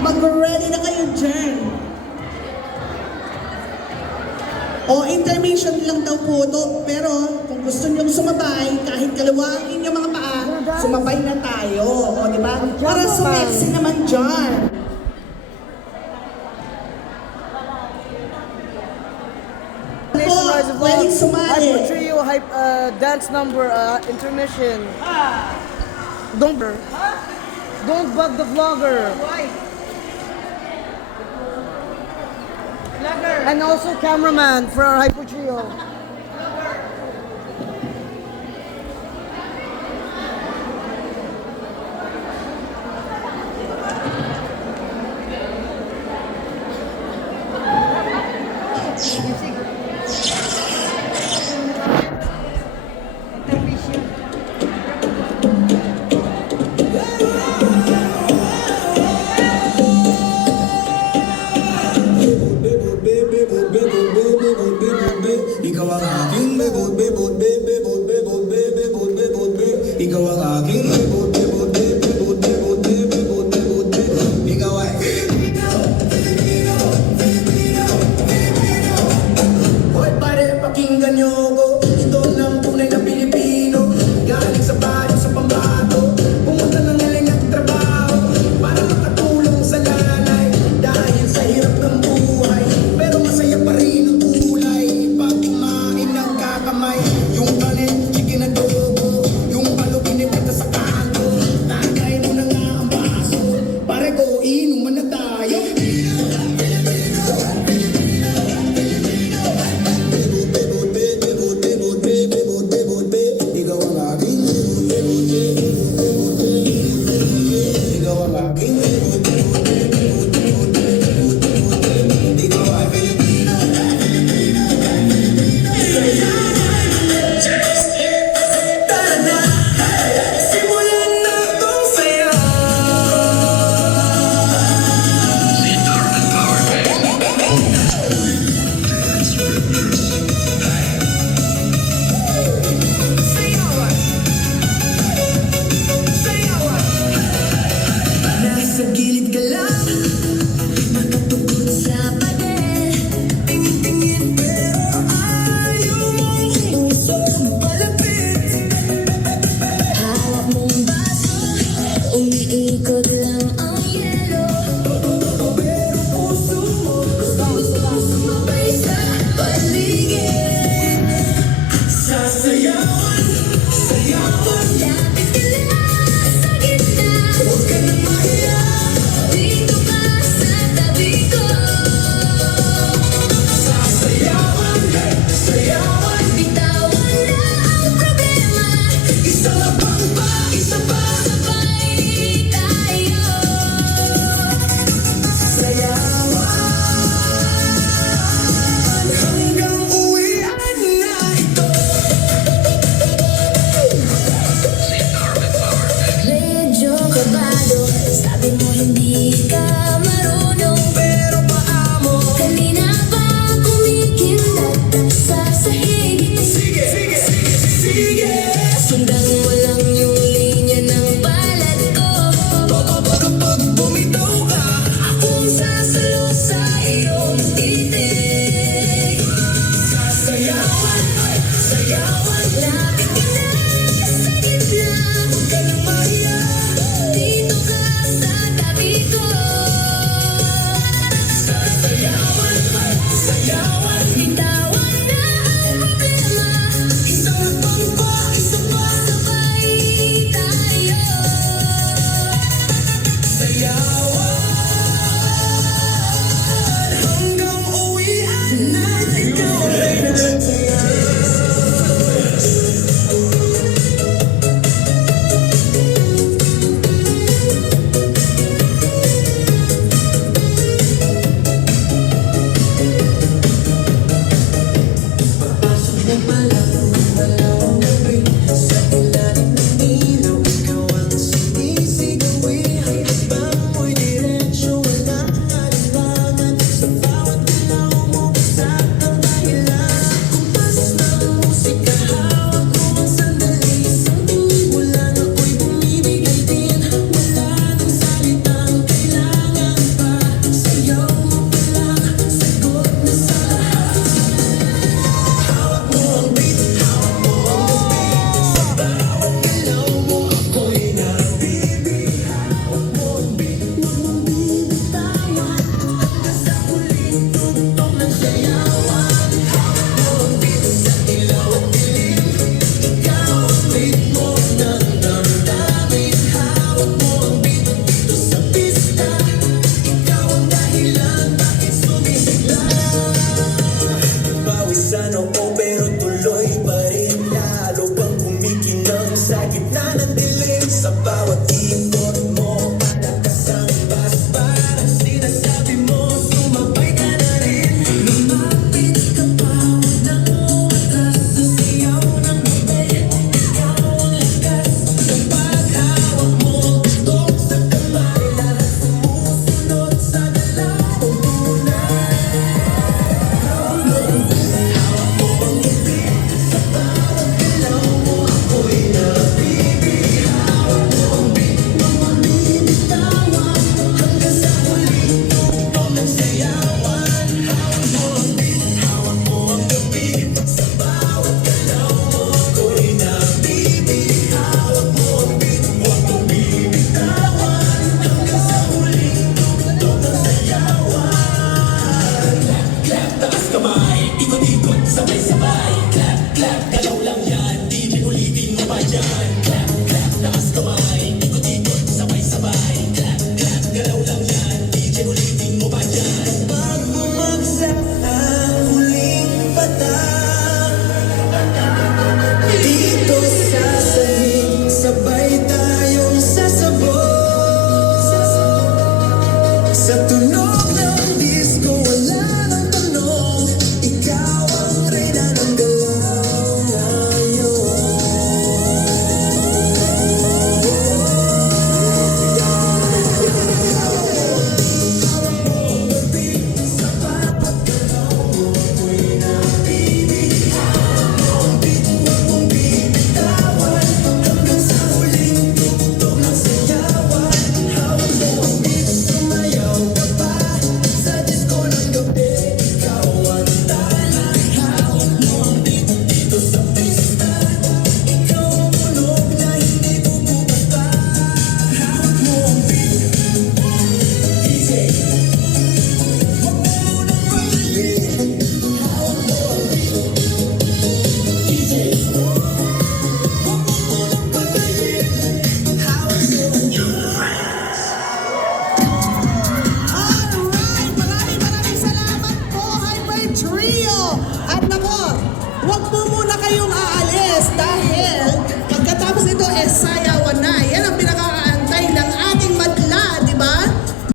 Mag-ready na kayo dyan. O, intermission lang daw po ito. Pero, kung gusto niyong sumabay, kahit kaliwa ang inyong mga paa, sumabay na tayo. O, di ba? Para sumexy naman dyan. Rise of Love, pwedeng sumali. Hyper Trio, dance number, intermission. Don't bug the vlogger. And also cameraman for our Hyper Trio. Ikaw ang aking bebot, bebot, bebot, bebot, bebot, bebot, bebot. Ikaw ang aking bebot, bebot, bebot, bebot, bebot, bebot, bebot. Ikaw ay Filipino, Filipino, Filipino, Filipino. Hoy pare, pakinggan niyo ko. Ito ng tunay na Pilipino. Galing sa bayo, sa pambato. Pumunta ng galing at trabaho para makatulong sa nanay. Dahil sa hirap ng buhay, pero masaya pa rin ang kulay. Pag kumain ng kakamay, yung kanin, chicken adobo, yung balog inipita sa kanto. Tagay mo na nga ang baso, pare ko, inuman na tayo. Ikaw ang aking ikaw ang aking ikaw ay Filipino. Tara na, simulan na tong saya. Sayawan, sayawan. Nasa gilid ka lang, Nakatukod sa pader, tingin-tingin pero ayaw mong usok palapit. hawak mong baso, umiikot lang ang yelo. Pero puso mo Sumabay sa paligid, sasayawan, sayawan. lapit ka lang sa gitna. Huwag ka na mahiya. Dito ka sa tabi ko, Sasayawan, sayawan. bitawan na ang problema. Isa labang pa, isa pa. Sabay tayo. Sayawan hanggang uwian na ito. Medyo kabado, sabi mo hindi ka